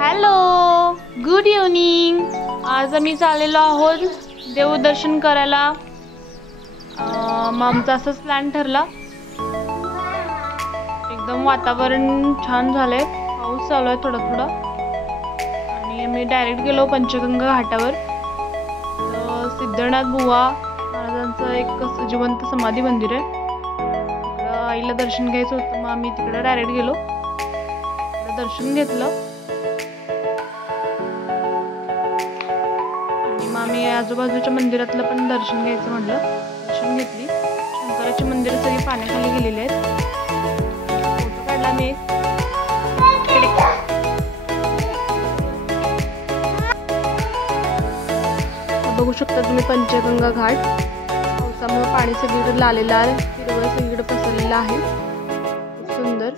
Hello, good evening. आज आम्ही चाललेलो आहोत देवदर्शन करायला. मग आमचा असंच प्लॅन ठरला. एकदम वातावरण छान झालंय, पाऊस चालू आहे थोडा थोडा आणि आम्ही डायरेक्ट गेलो पंचगंगा घाटावर. सिद्धनाथ बुवा महाराजांचं एक जिवंत समाधी मंदिर आहे. तिकडं आईला दर्शन घ्यायचं होतं, मग आम्ही तिकडे डायरेक्ट गेलो, दर्शन घेतलं आणि मग आम्ही आजूबाजूच्या मंदिरातलं पण दर्शन घ्यायचं म्हटलं. दर्शन घेतली. शंकराची मंदिर सगळी पाण्याखाली गेलेली आहेत. फोटो काढला मी. बघू शकता तुम्ही पंचगंगा घाट. पावसामुळे पाणी सगळीकडे लालेलं आहे, हिरवळ सगळीकडे पसरलेलं आहे. खूप सुंदर.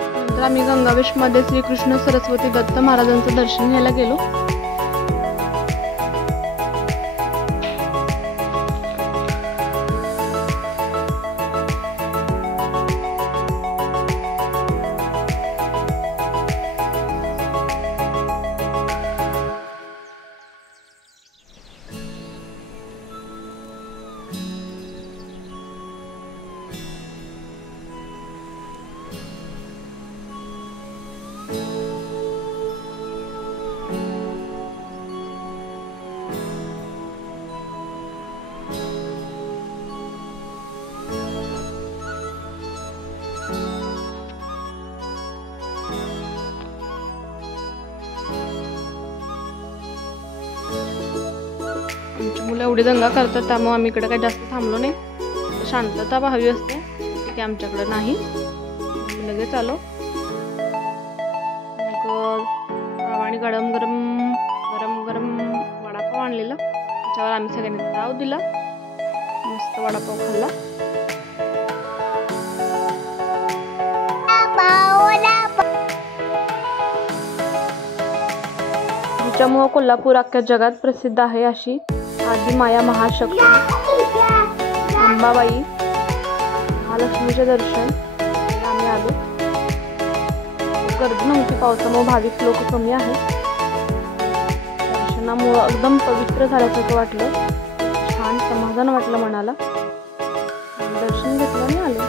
नंतर आम्ही गंगावेशमध्ये श्रीकृष्ण सरस्वती दत्त महाराजांचं दर्शन घ्यायला गेलो. आमची मुलं एवढी दंगा करतात, त्यामुळे आम्ही इकडे काही जास्त थांबलो नाही. शांतता हवी असते, की आमच्याकडे नाही. लगेच आलो. मग आणि गरम गरम गरम गरम वडापाव आणलेला, त्याच्यावर आम्ही सगळ्यांनी ताव दिला. मस्त वडापाव खाल्ला. त्यामुळे कोल्हापूर अख्ख्या जगात प्रसिद्ध आहे अशी आदिमाया महाशक्ती अंबाबाई महालक्ष्मीचे दर्शन आम्ही आलो. गर्दी नव्हती, पावसामुळे भाविक लोक कमी आहेत. दर्शनामुळं एकदम पवित्र झाल्यासारखं वाटलं. छान समाधान वाटलं मनाला. दर्शन घेतलं आणि आलो.